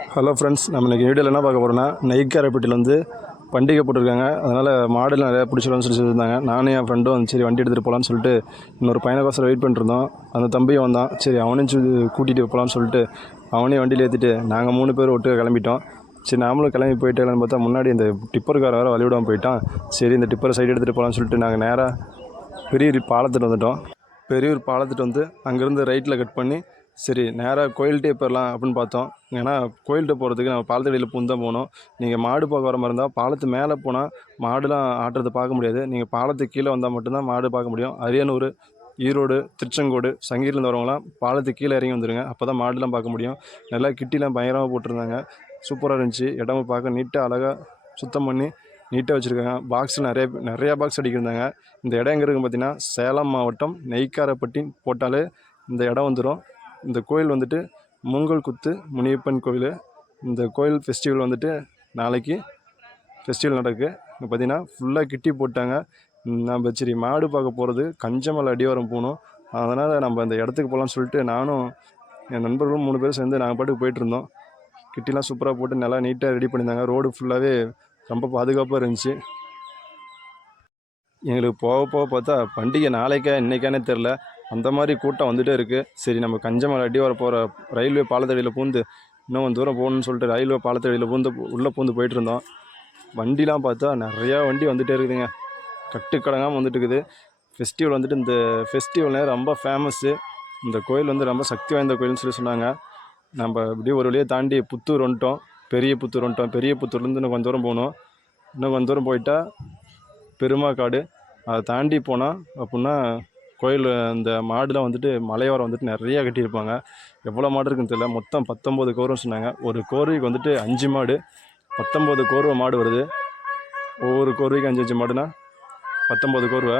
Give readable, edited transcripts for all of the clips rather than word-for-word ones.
Hello friends, நம்ம இன்றைக்கி வீடியோவில் என்ன பார்க்க போகிறோன்னா, நெய்க்காரப்பட்டியில் வந்து பண்டிகை போட்டிருக்காங்க. அதனால் மாடுலாம் நிறையா பிடிச்சிடும்னு சொல்லியிருந்தாங்க. நானும் என் ஃப்ரெண்டும் சரி வண்டி எடுத்துகிட்டு போகலான்னு சொல்லிட்டு இன்னொரு பையனுக்கோசரம் வெயிட் பண்ணிருந்தோம். அந்த தம்பியும் வந்தான். சரி அவனையும் கூட்டிகிட்டு போகலான்னு சொல்லிட்டு அவனையும் வண்டியில் ஏற்றிட்டு நாங்கள் 3 பேர் ஒட்டுக்க கிளம்பிட்டோம். சரி நாமளும் கிளம்பி போயிட்டேன்னு பார்த்தா முன்னாடி இந்த டிப்பர்கார வேறு வழிவிடாமல் போயிட்டான். சரி இந்த டிப்பரை சைடு எடுத்துகிட்டு போகலான்னு சொல்லிட்டு நாங்கள் நேராக பெரிய பாலத்துட்டு வந்துட்டோம். பெரியூர் பாலத்துட்டு வந்து அங்கேருந்து ரைட்டில் கட் பண்ணி சரி நேராக கோயில்கிட்டே போயிடலாம் அப்படின்னு பார்த்தோம். ஏன்னா கோயில்கிட்ட போகிறதுக்கு நம்ம பாலத்தடியில் பூந்து தான் போகணும். நீங்கள் மாடு பார்க்க வர மாதிரி இருந்தால் பாலத்து மேலே போனால் மாடுலாம் ஆட்டுறதை பார்க்க முடியாது. நீங்கள் பாலத்துக்கு கீழே வந்தால் மட்டும்தான் மாடு பார்க்க முடியும். அரியனூர், ஈரோடு, திருச்செங்கோடு, சங்ககிரிலேருந்து வரவங்களாம் பாலத்துக்கு கீழே இறங்கி வந்துடுங்க. அப்போ தான் மாடுலாம் பார்க்க முடியும். நல்லா கிட்டிலாம் பயங்கரமாக போட்டிருந்தாங்க. சூப்பராக இருந்துச்சு. இடமும் பார்க்க நீட்டாக அழகாக சுத்தம் பண்ணி நீட்டாக வச்சுருக்காங்க. பாக்ஸில் நிறையா பாக்ஸ் அடிக்கிருந்தாங்க. இந்த இடம் எங்கே இருக்குன்னு பார்த்தீங்கன்னா, சேலம் மாவட்டம் நெய்க்காரப்பட்டி போட்டாலே இந்த இடம் வந்துடும். இந்த கோயில் வந்துட்டு மூங்கல் குத்து முனியப்பன் கோயில். இந்த கோயில் ஃபெஸ்டிவல் வந்துட்டு நாளைக்கு ஃபெஸ்டிவல் நடக்குது. இங்கே பார்த்தீங்கன்னா ஃபுல்லாக கிட்டி போட்டாங்க. நம்ம சரி மாடு பார்க்க போகிறது கஞ்சமலை அடிவாரம் போகணும். அதனால் நம்ம அந்த இடத்துக்கு போகலான்னு சொல்லிட்டு நானும் என் நண்பர்களும் 3 பேரும் சேர்ந்து நாங்கள் பாட்டுக்கு போயிட்டுருந்தோம். கிட்டிலாம் சூப்பராக போட்டு நல்லா நீட்டாக ரெடி பண்ணியிருந்தாங்க. ரோடு ஃபுல்லாகவே ரொம்ப பாதுகாப்பாக இருந்துச்சு. எங்களுக்கு போக போக பார்த்தா பண்டிகை நாளைக்கா இன்றைக்கானே தெரில, அந்த மாதிரி கூட்டம் வந்துகிட்டே இருக்குது. சரி நம்ம கஞ்சமலை அடி வர போகிற ரயில்வே பாலத்தடியில் பூந்து இன்னும் தூரம் போகணுன்னு சொல்லிட்டு ரயில்வே பாலத்தடியில் உள்ளே பூந்து போயிட்டுருந்தோம். வண்டிலாம் பார்த்தா நிறையா வண்டி வந்துகிட்டே இருக்குதுங்க. கட்டுக்கடங்காமல் வந்துட்டு இருக்குது. ஃபெஸ்டிவல் வந்துட்டு இந்த ஃபெஸ்டிவல் ரொம்ப ஃபேமஸ்ஸு. இந்த கோயில் வந்து ரொம்ப சக்தி வாய்ந்த கோயில்னு சொல்லி சொன்னாங்க. நம்ம இப்படியே ஒரு வழியாக தாண்டி புத்தூர் வந்துட்டோம். பெரிய புத்தூர்லேருந்து இன்னும் கொஞ்சம் தூரம் போகணும். இன்னும் கொஞ்சம் தூரம் போயிட்டால் பெருமாக்காடு. அதை தாண்டி போனால் அப்படின்னா கோயில் இந்த மாடுலாம் வந்துட்டு மலையோரம் வந்துட்டு நிறையா கட்டியிருப்பாங்க. எவ்வளோ மாடு இருக்குன்னு தெரியல. மொத்தம் 19 கோர்வைன்னு சொன்னாங்க. ஒரு கோர்வைக்கு வந்துட்டு 5 மாடு, 19 கோர்வை மாடு வருது. ஒவ்வொரு கோர்வைக்கு 5 மாடுனா 19 கோர்வை.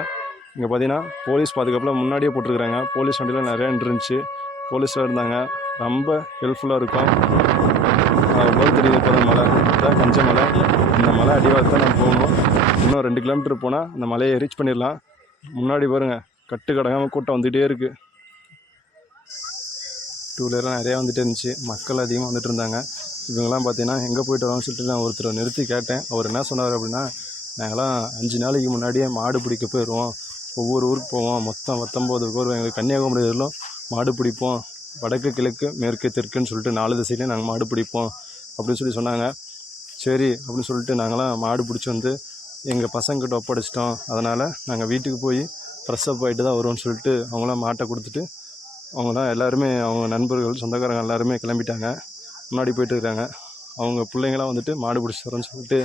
இங்கே பார்த்தீங்கன்னா போலீஸ் பாதுகாப்பில் முன்னாடியே போட்டிருக்கிறாங்க. போலீஸ் வண்டியில் நிறையா இருந்துச்சு. போலீஸில் இருந்தாங்க. ரொம்ப ஹெல்ப்ஃபுல்லாக இருக்கும். போல் தெரியுது போகிற மலை தான் கஞ்சமலை. இந்த மலை அடிவாரத்தை நம்ம போகணும். இன்னும் 2 கிலோமீட்டர் போனால் அந்த மலையை ரீச் பண்ணிடலாம். முன்னாடி பாருங்கள் கட்டுக்கடங்காமல் கூட்டம் வந்துகிட்டே இருக்குது. 2 வீலர்லாம் நிறையா வந்துகிட்டே இருந்துச்சு. மக்கள் அதிகமாக வந்துட்டு இருந்தாங்க. இவங்கெல்லாம் பார்த்தீங்கன்னா எங்கே போய்ட்டு வரோம்னு சொல்லிட்டு நான் ஒருத்தரை நிறுத்தி கேட்டேன். அவர் என்ன சொன்னார் அப்படின்னா, நாங்கள்லாம் 5 நாளைக்கு முன்னாடியே மாடு பிடிக்க போயிடுவோம். ஒவ்வொரு ஊருக்கு போவோம். மொத்தம் 19 கோர்வை. எங்களுக்கு கன்னியாகுமரி வரலும் மாடு பிடிப்போம். வடக்கு, கிழக்கு, மேற்கு, தெற்குன்னு சொல்லிட்டு 4 திசையிலையும் நாங்கள் மாடு பிடிப்போம் அப்படின்னு சொல்லி சொன்னாங்க. சரி அப்படின்னு சொல்லிட்டு நாங்களாம் மாடு பிடிச்சி வந்து எங்கள் பசங்கிட்ட ஒப்படைச்சிட்டோம். அதனால் நாங்கள் வீட்டுக்கு போய் ஃப்ரெஷ்ஷப் ஆகிட்டு தான் வருவோம்னு சொல்லிட்டு அவங்களாம் மாட்டை கொடுத்துட்டு அவங்களாம் எல்லாருமே அவங்க நண்பர்கள் சொந்தக்காரங்க எல்லாருமே கிளம்பிட்டாங்க. முன்னாடி போய்ட்டு இருக்காங்க. அவங்க பிள்ளைங்களாம் வந்துட்டு மாடு பிடிச்சி தரோன்னு சொல்லிட்டு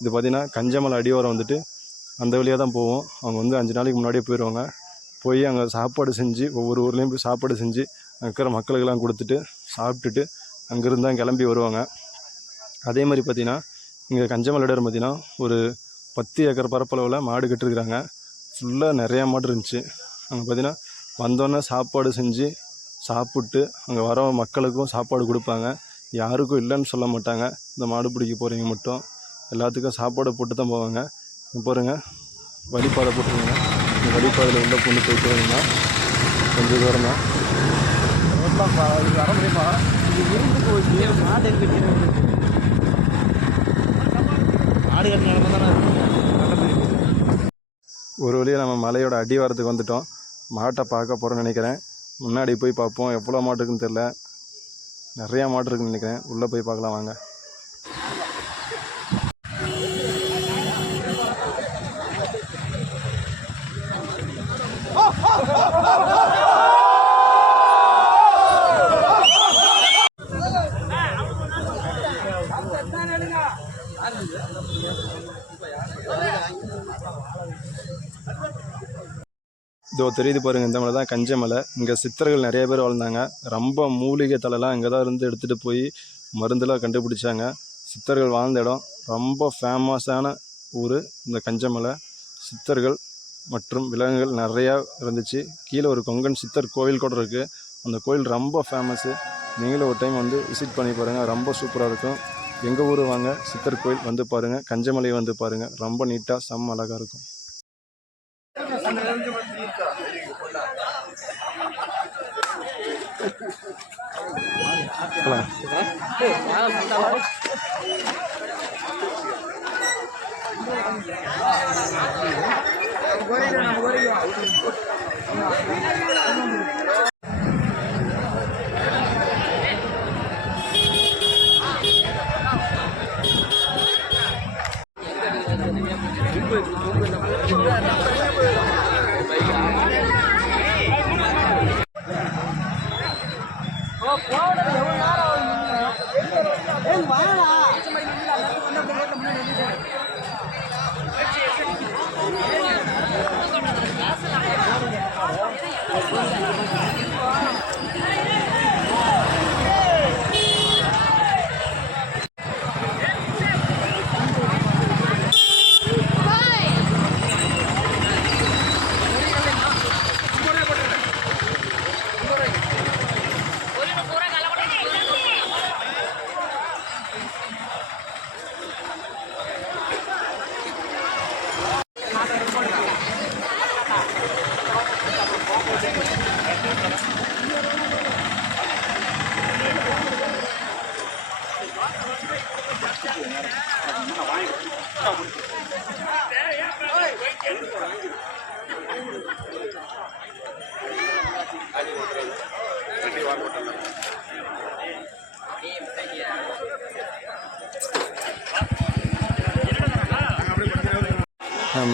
இது பார்த்திங்கன்னா கஞ்சமலை அடிவாரம் வந்துட்டு அந்த வழியாக தான் போவோம். அவங்க வந்து 5 நாளைக்கு முன்னாடியே போயிடுவாங்க. போய் அங்கே சாப்பாடு செஞ்சு ஒவ்வொரு ஊர்லேயும் போய் சாப்பாடு செஞ்சு அங்கே இருக்கிற மக்களுக்கெல்லாம் கொடுத்துட்டு சாப்பிட்டுட்டு அங்கேருந்து தான் கிளம்பி வருவாங்க. அதே மாதிரி பார்த்திங்கன்னா இங்கே கஞ்சமலை இடம் பார்த்திங்கன்னா ஒரு 10 ஏக்கர் பரப்பளவில் மாடு கட்டிருக்கிறாங்க. ஃபுல்லாக நிறையா மாடு இருந்துச்சு. அங்கே பார்த்திங்கன்னா வந்தோன்னே சாப்பாடு செஞ்சு சாப்பிட்டு அங்கே வர மக்களுக்கும் சாப்பாடு கொடுப்பாங்க. யாருக்கும் இல்லைன்னு சொல்ல மாட்டாங்க. இந்த மாடு பிடிக்க போகிறவங்க மட்டும் எல்லாத்துக்கும் சாப்பாடு போட்டு தான் போவாங்க. பாருங்கள் வழிபாதை போட்டுருங்க. இந்த வழிபாதையில் உள்ள பொண்ணு போயிட்டு வரீங்கன்னா கொஞ்சம் தூரம் தான். வர முடியுமா? ஒரு வழியாக நம்ம மலையோட அடிவாரத்துக்கு வந்துட்டோம். மாட்டை பார்க்க போகிறோன்னு நினைக்கிறேன். முன்னாடி போய் பார்ப்போம். எவ்வளோ மாடு இருக்குன்னு தெரில. நிறையா மாடு இருக்குன்னு நினைக்கிறேன். உள்ளே போய் பார்க்கலாம் வாங்க. இதோ தெரியுது பாருங்கள், இந்த மலை தான் கஞ்சமலை. இங்கே சித்தர்கள் நிறைய பேர் வாழ்ந்தாங்க. ரொம்ப மூலிகை தலைலாம் இங்கே தான் இருந்து எடுத்துகிட்டு போய் மருந்தெல்லாம் கண்டுபிடிச்சாங்க. சித்தர்கள் வாழ்ந்த இடம். ரொம்ப ஃபேமஸான ஊர் இந்த கஞ்சமலை. சித்தர்கள் மற்றும் விலங்குகள் நிறையா இருந்துச்சு. கீழே ஒரு கொங்கன் சித்தர் கோவில் கூட இருக்குது. அந்த கோயில் ரொம்ப ஃபேமஸ்ஸு. நீங்களும் ஒரு டைம் வந்து விசிட் பண்ணி பாருங்கள். ரொம்ப சூப்பராக இருக்கும். எங்கள் ஊர் வாங்க, சித்தர் கோயில் வந்து பாருங்கள். கஞ்சமலை வந்து பாருங்கள். ரொம்ப நீட்டாக செம்ம அழகாக இருக்கும்.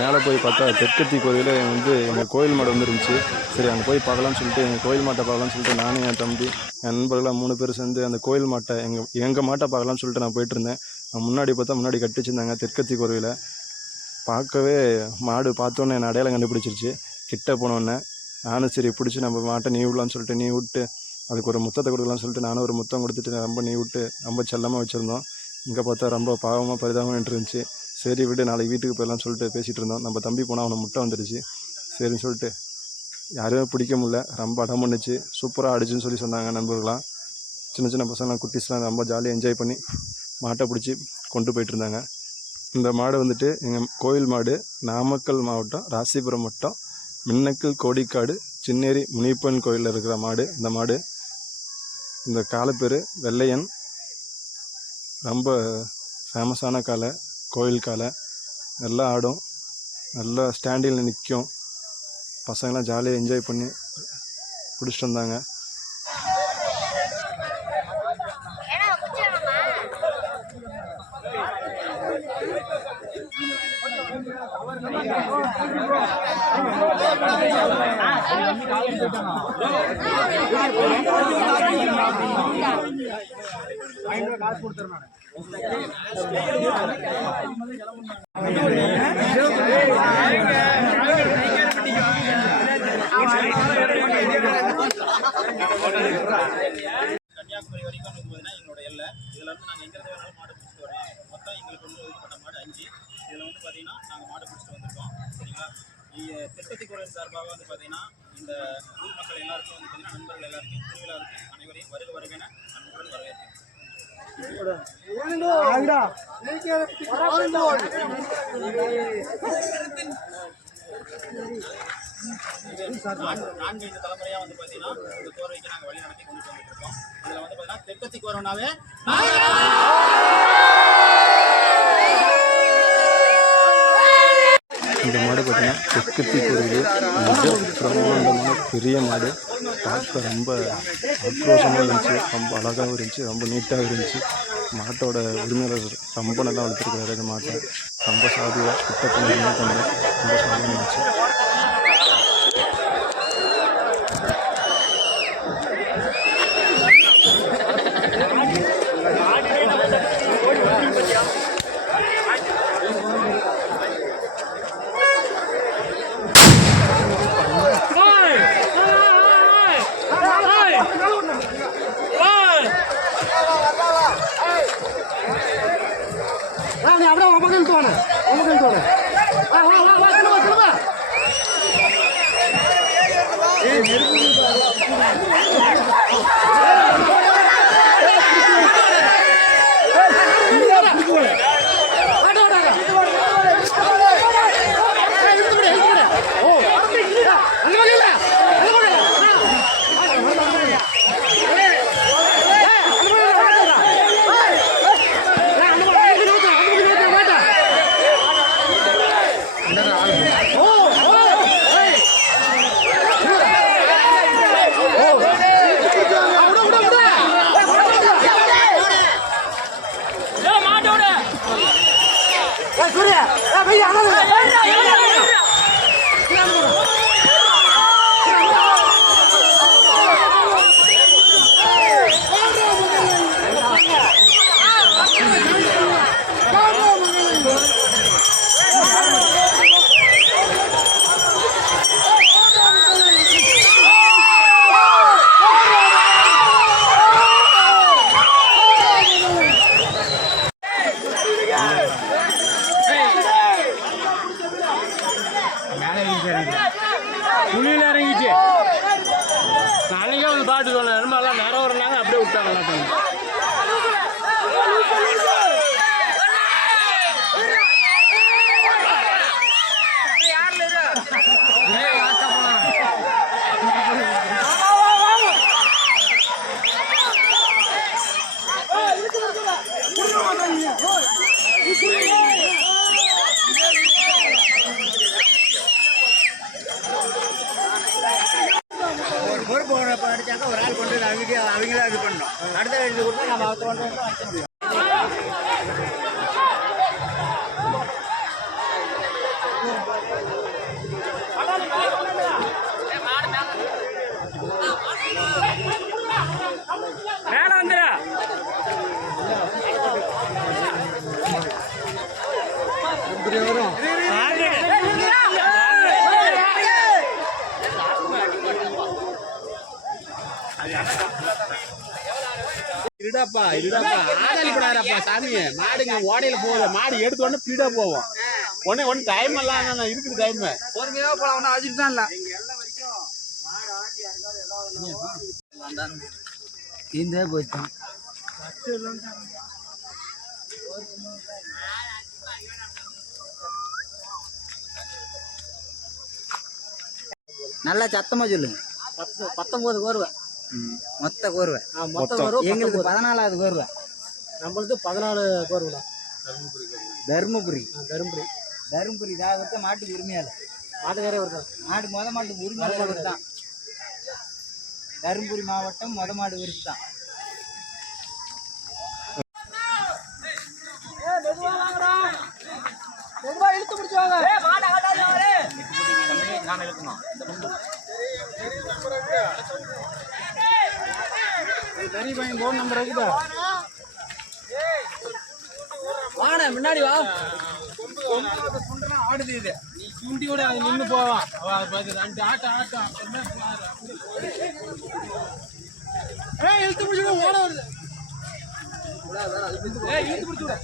மேலே போய் பார்த்தா தெற்கத்தி கோயிலில் எங்கள் கோயில் மாடு இருந்துச்சு. சரி அங்கே போய் பார்க்கலான்னு சொல்லிட்டு எங்கள் கோயில் மாட்டை பார்க்கலான்னு சொல்லிட்டு நானும் என் தம்பி என் நண்பர்களாக 3 பேர் சேர்ந்து அந்த கோயில் மாட்டை எங்கள் மாட்டை பார்க்கலான்னு சொல்லிட்டு நான் போயிட்டுருந்தேன். முன்னாடி பார்த்தா முன்னாடி கட்டி வச்சுருந்தாங்க தெற்கத்தி கோயிலில். பார்க்கவே மாடு பார்த்தோன்னே என் அடையாளம் கண்டுபிடிச்சிருச்சு. கிட்ட போனோடனே நானும் சரி பிடிச்சி நம்ம மாட்டை நீ விடலான்னு சொல்லிட்டு நீ விட்டு அதுக்கு ஒரு முத்தத்தை கொடுக்கலான்னு சொல்லிட்டு நானும் ஒரு முத்தம் கொடுத்துட்டு ரொம்ப நீ விட்டு ரொம்ப செல்லமாக வச்சுருந்தோம். இங்கே பார்த்தா ரொம்ப பாவமாக பரிதாபமாக இருந்துச்சு. சரி விட்டு நாளைக்கு வீட்டுக்கு போயிடலாம்னு சொல்லிட்டு பேசிகிட்டு இருந்தோம். நம்ம தம்பி போனால் அவனை முட்டை வந்துடுச்சு. சரின்னு சொல்லிட்டு யாருமே பிடிக்க முடியல, ரொம்ப அடம் பண்ணுச்சு. சூப்பராக ஆடிச்சுன்னு சொல்லி சொன்னாங்க நண்பர்களாம். சின்ன சின்ன பசங்களாம் குட்டிஸ்லாம் ரொம்ப ஜாலியாக என்ஜாய் பண்ணி மாட்டை பிடிச்சி கொண்டு போயிட்டு இருந்தாங்க. இந்த மாடு எங்கள் கோயில் மாடு நாமக்கல் மாவட்டம் ராசிபுரம் வட்டம் மின்னக்கல் கோடிக்காடு சின்னேரி முனிப்பன் கோயிலில் இருக்கிற மாடு. இந்த மாடு இந்த காளை பேர் வெள்ளையன். ரொம்ப ஃபேமஸான காளை, கோயில் காளை. நல்லா ஆடும், நல்லா ஸ்டாண்டில் நிற்கும். பசங்களாம் ஜாலியாக என்ஜாய் பண்ணி பிடிச்சிட்டு வந்தாங்க. கன்னியாகுமரி வரைக்கும் எங்களோட எல்லை. இதில் நாங்கள் எங்கே வேணாலும் மாடு பிடிச்சிட்டு வரோம். மொத்தம் எங்களுக்கு ஒதுக்கப்பட்ட மாடு 5. இதில் பார்த்தீங்கன்னா நாங்கள் மாடு பிடிச்சிட்டு வந்திருக்கோம். சரிங்களா? தெற்கத்தி கோயில் சார்பாக பார்த்தீங்கன்னா இந்த ஊர் மக்கள் எல்லாருக்கும் பார்த்தீங்கன்னா நண்பர்கள் எல்லாருக்கும் திருவிழாவுக்கு அனைவரையும் வருக வருகன அன்புடன் வரவேற்கிறேன். நான்கு 5 தலைமுறையாக பார்த்தீங்கன்னா இந்த கோரைக்கு நாங்கள் வழி நடத்தி கொண்டு வந்துட்டு இருக்கோம். இதில் பார்த்தீங்கன்னா தெற்கத்தி கோரனாவே இந்த மாடு பார்த்தீங்கன்னா தெற்கத்தி கோயில் மிக பிரமாண்டமான பெரிய மாடு. பார்க்க ரொம்ப ஆக்ரோஷமாக இருந்துச்சு, ரொம்ப அழகாகவும் இருந்துச்சு, ரொம்ப நீட்டாகவும் இருந்துச்சு. மாட்டோட உரிமையாளர் ரொம்ப நல்லா வளர்த்துருக்காரு. அந்த மாட்டை ரொம்ப சாதியாக கிட்ட பண்ணி ரொம்ப சாதியாக இருந்துச்சு. புள்ளியில் இறங்கிச்சு நாளைக்கே வந்து பாட்டு சொன்னேன் எல்லாம் நேரம் வரனாங்க அப்படியே விட்டாங்க பொறுப்பு அடிச்சாக்க ஒரு ஆள் கொண்டு அவங்களா இது பண்ணணும். அடுத்த எழுதி கொடுத்தா நம்ம அடுத்த கொண்டு வைக்க முடியும். மேல வந்துடா இருடாப்பா ஆடலிப்படாரப்பா சாமி மாடுங்க ஓடையில போகுது மாடு எடுத்த உடனே ஸ்பீடா போவோம் ஒன்னு டைம் எல்லாம் இருக்குது டைம் பொறுமையா போலாம் ஒன்னும் அழிச்சிட்டு தான் இல்ல இந்த போயிட்டான் நல்லா சத்தமா சொல்லுங்க. 19 கோருவை மொத்த கோர்வை எங்களுக்கு 14வது கோர்வை நம்மளுக்கு 14 கோருவா தருமபுரி தருமபுரி தான் மாட்டுக்கு உரிமையாளர் மாட்டுக்காரே வருதான் மாடு மாட்டுக்கு உரிமையாளர் தான் தருமபுரி மாவட்டம் மாடு விருது தான். இழுத்து பிடிச்சுவாங்க பெரிய பையன் போன் நம்பர் இருக்குதா வாடா முன்னாடி வா ஆடுது இது நீ சூண்டி விட அது நின்று போவான் ரெண்டு ஆட்டம் இழுத்து பிடிச்சு ஓட வருது இழுத்து பிடிச்சு விட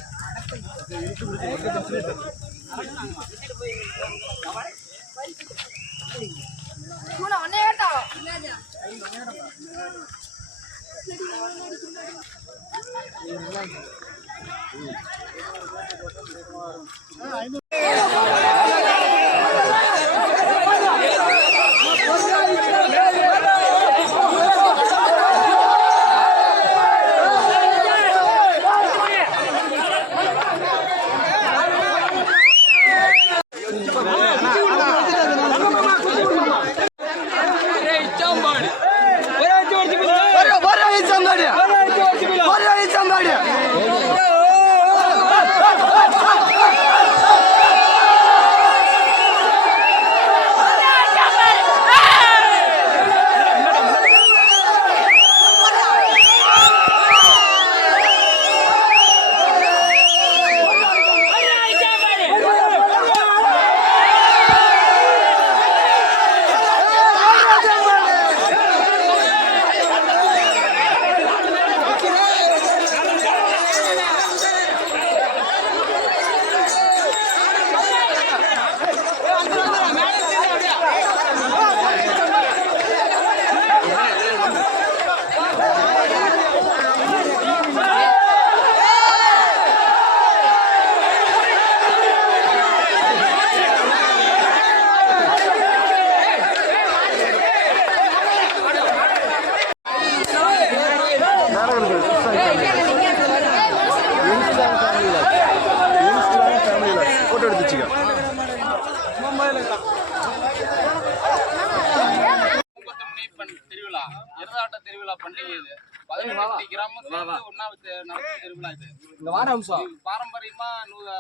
பதினெட்டு கிராமம் ஒன்னாவது நடக்கும் திருவிழா இது. பாரம்பரியமா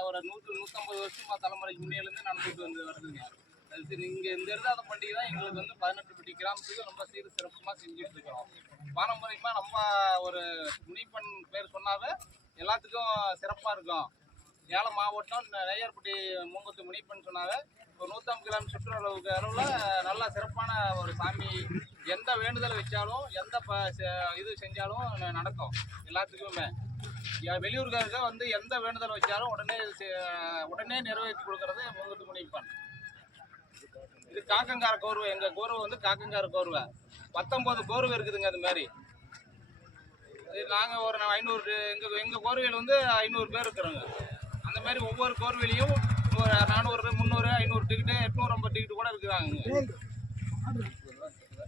ஒரு 100-150 வருஷமா தலைமுறைக்கு முன்னிலிருந்து நடந்துட்டு வருதுங்க. இங்க இந்த எருதாத பண்டிகை தான் எங்களுக்கு வந்து 18 கிராமத்துக்கு ரொம்ப சீர் சிறப்புமா செஞ்சுட்டு இருக்கிறோம். பாரம்பரியமா நம்ம ஒரு முனிப்பன் பேர் சொன்னாவே எல்லாத்துக்கும் சிறப்பா இருக்கும். ஏலம் மாவட்டம் நெய்யார்பட்டி மூங்கத்து முனிப்பன் சொன்னாவே ஒரு 150 கிலோமீட்டர் சுற்றுலா அளவில் நல்லா சிறப்பான ஒரு சாமி. எந்த வேண்டுதல் வச்சாலும் எந்த இது செஞ்சாலும் நடக்கும் எல்லாத்துக்குமே. வெளியூர்காரங்க வந்து எந்த வேண்டுதல் வச்சாலும் உடனே நிறைவேற்றி கொடுக்கறது மூங்கத்து முனிப்பன். இது காக்கங்கார கோர்வை. எங்கள் கோர்வை வந்து காக்கங்கார கோர்வை 19 கோர்வை இருக்குதுங்க. அது மாதிரி நாங்கள் ஒரு 500 எங்கள் கோர்வையில் வந்து 500 பேர் இருக்கிறோங்க. அந்த மாதிரி ஒவ்வொரு கோர்வையிலையும் ஒரு 400, 300, 500 டிக்கெட்டு, 850 டிக்கெட்டு கூட இருக்கிறாங்க.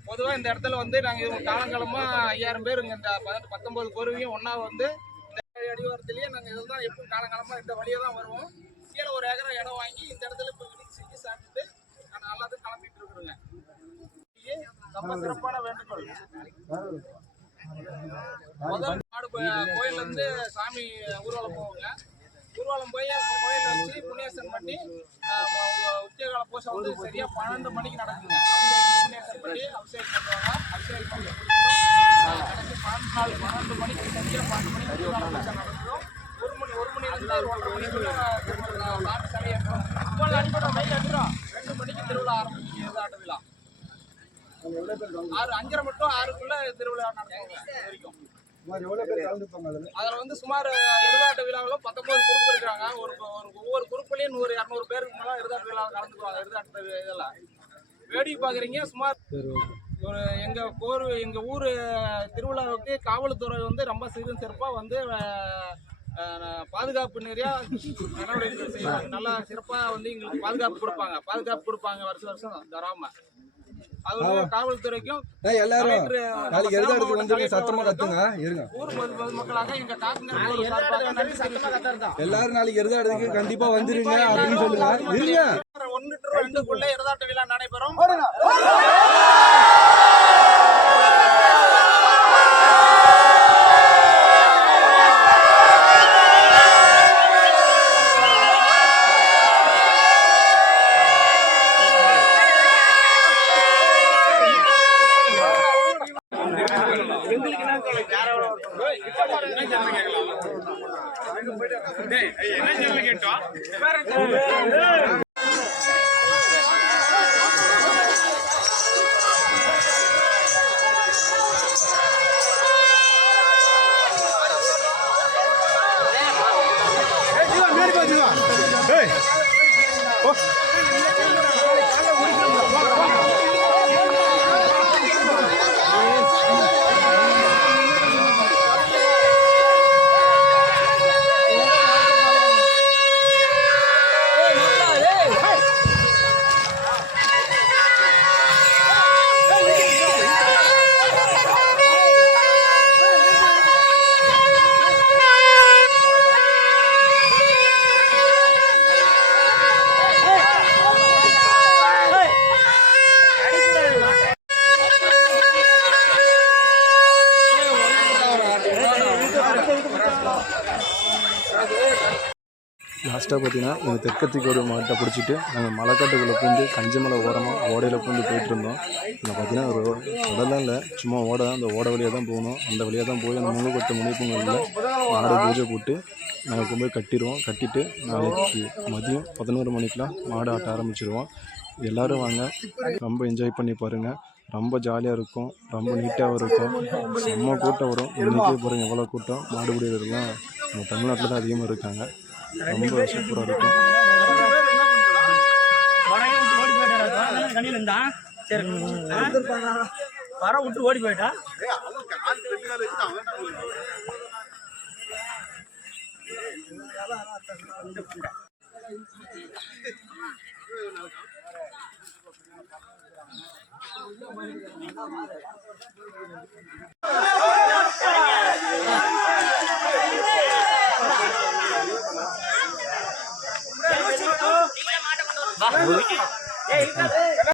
பொதுவாக இந்த இடத்துல வந்து நாங்கள் காலங்காலமாக 5000 பேர் இங்கே இந்த 19 கோர்வையும் ஒன்றா வந்து இந்த அடிவாரத்துலேயே நாங்கள் இதுதான் எப்பவும் காலங்காலமாக இந்த வழியாக தான் வருவோம். கீழே ஒரு ஏக்கரை இடம் வாங்கி இந்த இடத்துல இப்போ விடுதி செஞ்சு சாப்பிட்டுட்டு நாங்கள் எல்லாத்தையும் கிளம்பிட்டு இருக்கிறோங்க. ரொம்ப சிறப்பான வேண்டுகோள். முதல் மாடு கோயிலேருந்து சாமி ஊர்வலம் போவோங்க. ஊர்வலம் போய் கோயிலில் வச்சு புண்ணியாசன் பண்ணி உச்சகால பூசை வந்து சரியாக 12 மணிக்கு நடக்குங்க. புண்ணியாசன் பண்ணி அபிஷேகம் பண்ணுவாங்க. அபிஷேகம் பண்ணி கடைசி 12 மணிக்கு சரியாக 12 மணிக்கு பூசை நடக்கும். 1 மணிலேருந்து 1:30 மணிக்குள்ள சாமி சரி ஏற்றோம். அப்போ அடிப்படை மயில் அடிக்கிறோம். 2 மணிக்கு திருவிழா ஆரம்பிச்சு எருதாட்ட விழா. 5:30 மட்டும் 6க்குள்ள திருவிழா நடக்கும் வரைக்கும். அதில் வந்து சுமார் எருதாட்ட விழாவில் 19 குரூப் இருக்கிறாங்க. ஒவ்வொரு குரூப்லேயும் 100-200 பேருக்கு மேலே எருதாட்ட விழாவில் கலந்துக்குவாங்க. எருதாட்ட இதெல்லாம் வேடிக்கை பார்க்குறீங்க. சுமார் ஒரு எங்கள் ஊர் திருவிழாவுக்கு காவல்துறை வந்து ரொம்ப சிறப்பாக வந்து பாதுகாப்பு நிறையா நடவடிக்கை செய்வாங்க. நல்லா சிறப்பாக வந்து எங்களுக்கு பாதுகாப்பு கொடுப்பாங்க வருஷம் தராமல். அது காவல்துறைக்கும் எல்லாரும் சத்தமா கத்துங்க இருங்க. ஊர் பொதுமக்களாக எங்க காக்குங்க எல்லாரும் நாளைக்கு எருதாடுறதுக்கு கண்டிப்பா வந்துருங்க அப்படின்னு சொல்லுங்க. இருங்க. 1 to 2 எருதாட்ட விழா நடைபெறும். லாஸ்ட்டாக பார்த்தீங்கன்னா எங்கள் தெற்கத்திக்கு ஒரு மாட்டை பிடிச்சிட்டு நாங்கள் மலைக்காட்டுக்குள்ளே பூந்து கஞ்சிமலை ஓரமாக ஓடையில் பூந்து போயிட்டு இருந்தோம். இங்கே பார்த்தீங்கன்னா ஒரு உடலாம் இல்லை, சும்மா ஓடை தான். அந்த ஓடை வழியாக தான் போகணும். அந்த வழியாக தான் போய் அந்த முழுக்கொட்ட முனிப்பொங்கலில் மாடை பூஜை போட்டு நாங்கள் கொண்டு போய் கட்டிடுவோம். கட்டிட்டு நாளைக்கு மதியம் 11 மணிக்கெலாம் மாடு ஆட்ட ஆரம்பிச்சிடுவோம். எல்லோரும் வாங்க, ரொம்ப என்ஜாய் பண்ணி பாருங்கள். ரொம்ப ஜாலியாக இருக்கும், ரொம்ப நீட்டாகவும் இருக்கும். செம்ம கூட்டம் வரும். இன்றைக்கே பாருங்கள் எவ்வளோ கூட்டம். மாடுபிடிக்கிறதுலாம் நம்ம தமிழ்நாட்டில் தான் அதிகமாக இருக்காங்க. ரொம்ப சூப்பராக இருக்கும். வர விட்டு ஓடி போயிட்டா.